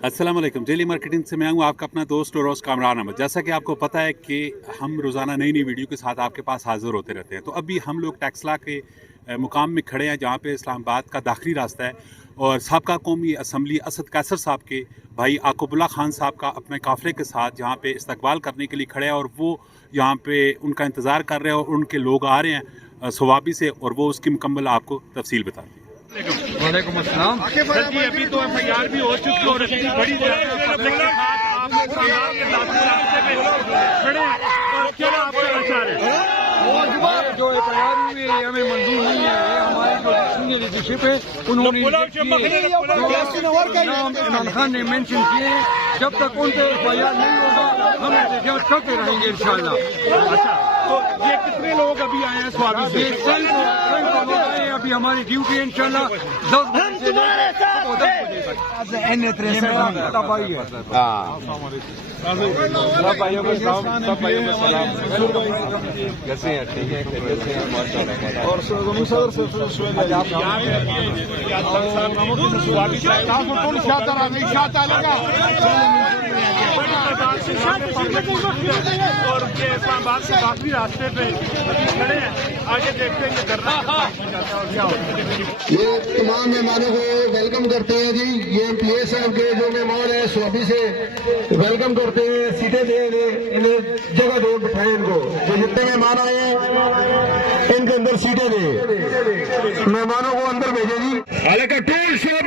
अस्सलाम वालेकुम। Daily marketing से मैं हूँ आपका अपना दोस्त और रोज़ कामरान अहमद। जैसा कि आपको पता है कि हम रोज़ाना नई नई वीडियो के साथ आपके पास हाज़िर होते रहते हैं। तो अभी हम लोग टैक्सला के मुकाम में खड़े हैं जहाँ पे इस्लामाबाद का दाखिली रास्ता है और साबका कौमी असम्बली असद कैसर साहब के भाई आक़ुबुल्लाह खान साहब का अपने काफ़िले के साथ जहाँ पे इस्तकबाल करने के लिए खड़े हैं और वो यहाँ पे उनका इंतज़ार कर रहे हैं और उनके लोग आ रहे हैं सवाबी से और वो उसकी मुकम्मल आपको तफसील बताते हैं। वालेकुम अस्सलाम। सर जी अभी तो एफआईआर भी हो चुकी है और इतनी बड़ी पब्लिक के साथ आप लोग संग्राम के रास्ते पे खड़े हैं और क्या आप कहना चाह रहे हैं? जो एफआईआर हुई है हमें मंजूर नहीं है। हमारी जो सीनियर लीडरशिप है उन्होंने नाम इमरान खान ने मेंशन किए। जब तक उन पर एफआईआर नहीं होगा हम एहतजाज करते रहेंगे इंशाल्लाह। अच्छा, तो ये कितने लोग अभी आए हैं स्वामी से? अभी हमारी ड्यूटी है इंशाल्लाह 10 बजे से 10 बजे तक। सब भाइयों को सलाम। कैसे हैं? ठीक है, कैसे हैं? माशाल्लाह। और और ये इस्लामाबाद के काफी रास्ते पे खड़े हैं। आगे देखते हैं धरना क्या होता है। ये तमाम मेहमानों को वेलकम करते हैं जी। ये पीए साहब के जो मेहमान है स्वामी से वेलकम करते हैं। सीटें दे इन्हें जगह दे, बिठाए इनको। जो जितने मेहमान आए हैं इनके अंदर सीटें दे, मेहमानों को अंदर भेजे जी। हालांकि टूल स्वामी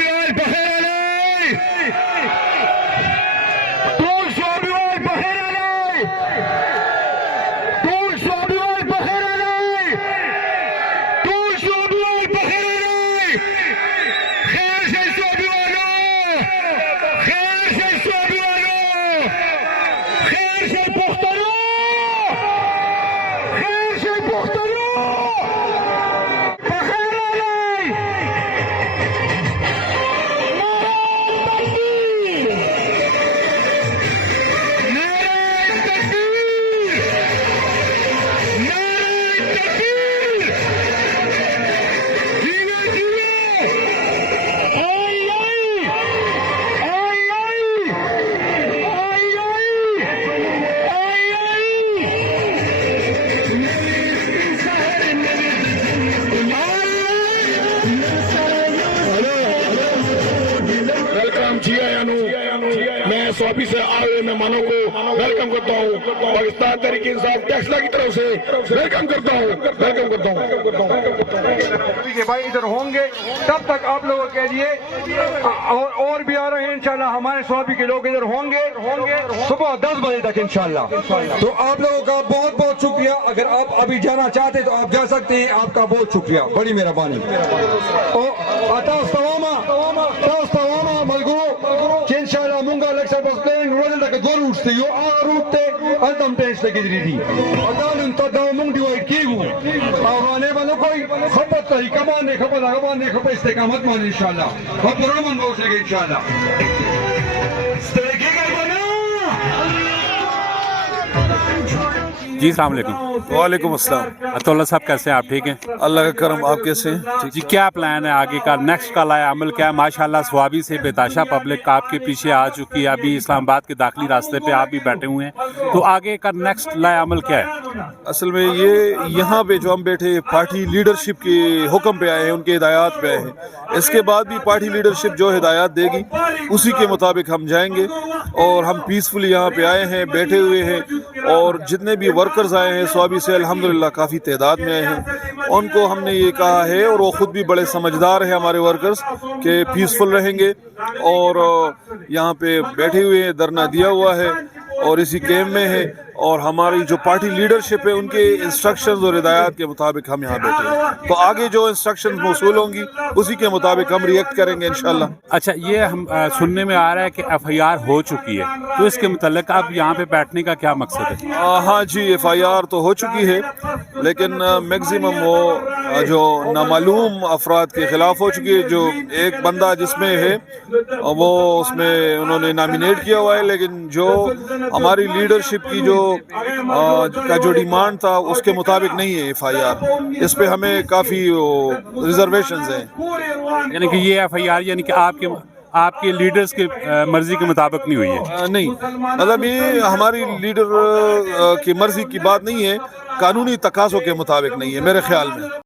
स्वामी से आए हुए मेहमानों को वेलकम करता हूँ। पाकिस्तान तहरीक इंसाफ टैक्सला की तरफ से वेलकम करता हूँ। के भाई इधर होंगे तब तक आप लोगों के लिए और भी आ रहे हैं इंशाल्लाह। हमारे स्वामी के लोग इधर होंगे सुबह 10 बजे तक इंशाल्लाह। तो आप लोगों का बहुत बहुत शुक्रिया। अगर आप अभी जाना चाहते तो आप जा सकते हैं। आपका बहुत शुक्रिया, बड़ी मेहरबानी। इंशाल्लाह मुंगा लक्ष्य बस्तेन रोडल तक दो रूट से यो आ रूट ते अल्टम टेस्ट लगी थी अदान तदा मुंग डिवाइड कीगु आवाने वालों कोई खपत कहीं कमाने खपत इस्तेकामत मान इंशाल्लाह अब रमन हो सके इंशाल्लाह। जी अस्सलाम वालेकुम। वालेकुम अस्सलाम। अतुल्ला साहब कैसे हैं आप? ठीक हैं? अल्लाह का करम। आप कैसे हैं? जी क्या प्लान है आगे का? नेक्स्ट का लाया अमल क्या है? माशाल्लाह स्वाबी से बेताशा पब्लिक आपके पीछे आ चुकी है। अभी इस्लामाबाद के दाखिली रास्ते पे आप भी बैठे हुए हैं, तो आगे का नेक्स्ट लाया अमल क्या है? असल में ये यहाँ पे जो हम बैठे पार्टी लीडरशिप के हुक्म पे आए हैं, उनके हिदायत पे आए हैं। इसके बाद भी पार्टी लीडरशिप जो हिदायत देगी उसी के मुताबिक हम जाएंगे। और हम पीसफुली यहाँ पे आए हैं, बैठे हुए हैं। और जितने भी वर्कर्स आए हैं स्वाबी से अल्हम्दुलिल्लाह काफ़ी तादाद में आए हैं। उनको हमने ये कहा है और वो ख़ुद भी बड़े समझदार हैं हमारे वर्कर्स के पीसफुल रहेंगे। और यहाँ पे बैठे हुए हैं, धरना दिया हुआ है और इसी कैम्प में है। और हमारी जो पार्टी लीडरशिप है उनके इंस्ट्रक्शंस और हिदायत के मुताबिक हम यहाँ बैठे हैं। तो आगे जो इंस्ट्रक्शंस मौसूल होंगी उसी के मुताबिक हम रिएक्ट करेंगे इंशाल्लाह। अच्छा, ये हम सुनने में आ रहा है कि एफआईआर हो चुकी है, तो इसके मुताल्लिक अब यहाँ पे बैठने का क्या मकसद है? हाँ जी, एफआईआर तो हो चुकी है, लेकिन मैक्सिमम वो जो नामालूम अफराद के खिलाफ हो चुकी है। जो एक बंदा जिसमें है वो उसमें उन्होंने नॉमिनेट किया हुआ है, लेकिन जो हमारी लीडरशिप की जो डिमांड था उसके मुताबिक नहीं है एफआईआर। इस पे हमें काफ़ी रिजर्वेशंस हैं। यानी कि ये एफआईआर यानी कि आपके लीडर्स के मर्जी के मुताबिक नहीं हुई है? नहीं, मतलब ये हमारी लीडर की मर्जी की बात नहीं है, कानूनी तकाज़ों के मुताबिक नहीं है मेरे ख्याल में।